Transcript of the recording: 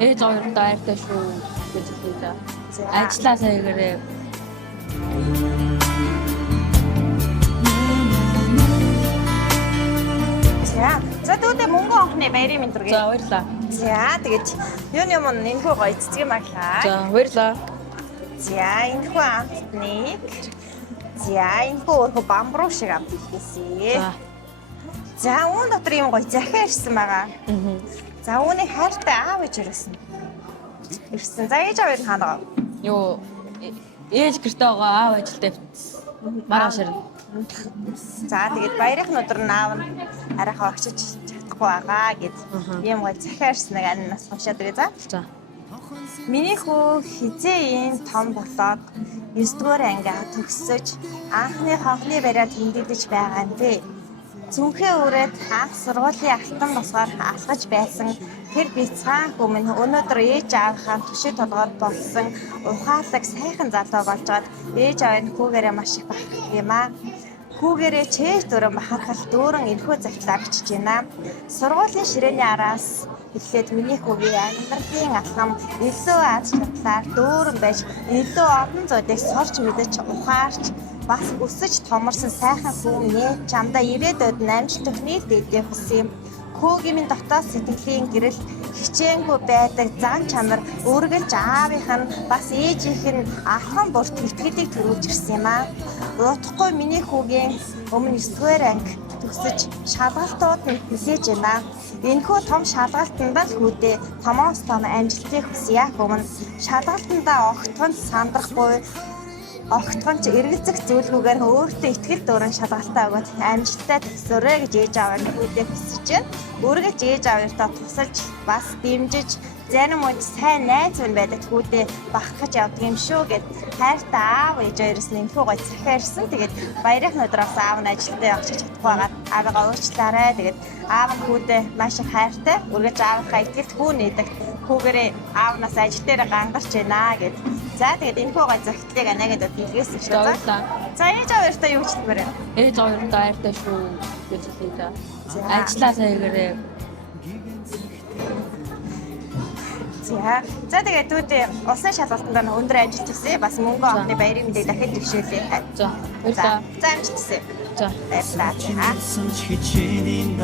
ээж хоёроо айртай шүү гэж хэлээ. Ажлаа саягаараа. За тэгвэл мөнгө онхны баярын мэнд хүргэе. За баярлаа. За тэгээд юуны юм энэхүү гоё цэцгийн маглаа. За баярлаа. За энэхүү амтныг. За энэхүү өөрөө бамбруу шиг амт хийсэн. За уун дотор юм гоё захиа ирсэн байгаа. За үүний хайртай аав ээж ирсэн. За ээж аваар ханаа. Юу ээж гэртээ байгаа аав ажилдаа маргааш ирнэ. За тэгээд баярын өдөр нь аав нь арайхаа огчиж чадахгүй байгаа гэд ийм гоё захиа ирсэн нэг аннаас уншаад ирээ за. За. Миний хүү хизээ ийм том болоод 9-р анги төгсөж анхны хонхны бариад тэмдэглэж байгаа юм бэ. Зүнхээ үрээд анх сургуулийн алтан босгоор алхаж байсан тэр бяцхан хүмүүс өнөөдөр ээж аавынхаа төшөө толгойд болсон ухаалаг сайхан залуу болжгаад ээж аав нь хүүгээрээ маш их бахархдаг юм аа. Хүүгээрээ чэйж дөрөн бахархах дүүрэн энэхүү захилаа бичиж байна. Сургуулийн ширээний араас эхлээд миний хүүгийн амьдралын алхам илүү аз жаргалаар дүүрэн байж илүү олон зүйлийг сурч мэдэж ухаарч бас өсөж томорсон сайхан хүү минь чамдаа ирээдүйд амжилт төхнийг дэдээ хүсье. Хүүгийн минь дотоод сэтгэлийн гэрэл хичээнгүй байдаг зан чанар үргэлж аавынх нь бас ээжийнх нь алхан бүрт итгэлийг төрүүлж ирсэн юм аа. Удахгүй миний хүүгийн өмнө 9-р анги төгсөж шалгалтууд нь хүлээж байна. Энэхүү том шалгалтандаа л хүүдээ томоос том амжилтыг хүсье. Өмнө шалгалтандаа огтхон сандрахгүй огтхонч эргэлзэх зүйлгүйгээр өөртөө итгэл дуран шалгалтаа өгөөд амжилттай төгсөөрэй гэж ээж аав нь үүдээ хүсэж байна. Үргэлж ээж аавынхаа тусалж бас дэмжиж зарим үед сайн найз минь байдаг хүүдээ багтгаж явдаг юм шүү гэд хайртай аав ээж хоёроос нэмхүү гоё захиа ирсэн. Тэгээд баярын өдрөөс аав нь ажилдаа явж чадахгүй байгаад аавыгаа уучлаарай. Тэгээд аав нь хүүдээ маш их хайртай. Үргэлж аавынхаа итгэлд хүү нээдэг. Хүүгээрээ аавнаас ажил дээр гангарч байна гэд. За тэгээд энэхүү гоё захидлыг анаагээд билгээсэн шүү. За ээж аваартай юу хэлмээр вэ? Ээж хоёроо айртай шүү гэж хэлээ. Ажлаа саягаараа. За тэгээд төвдөө улсын шалгалтанд өндөр амжилт хүсье. Бас мөнгө олонны баярын мэдээг дахиад зөвшөөрлөө. За баярлалаа. За амжилт хүсье. За баярлалаа. хичээний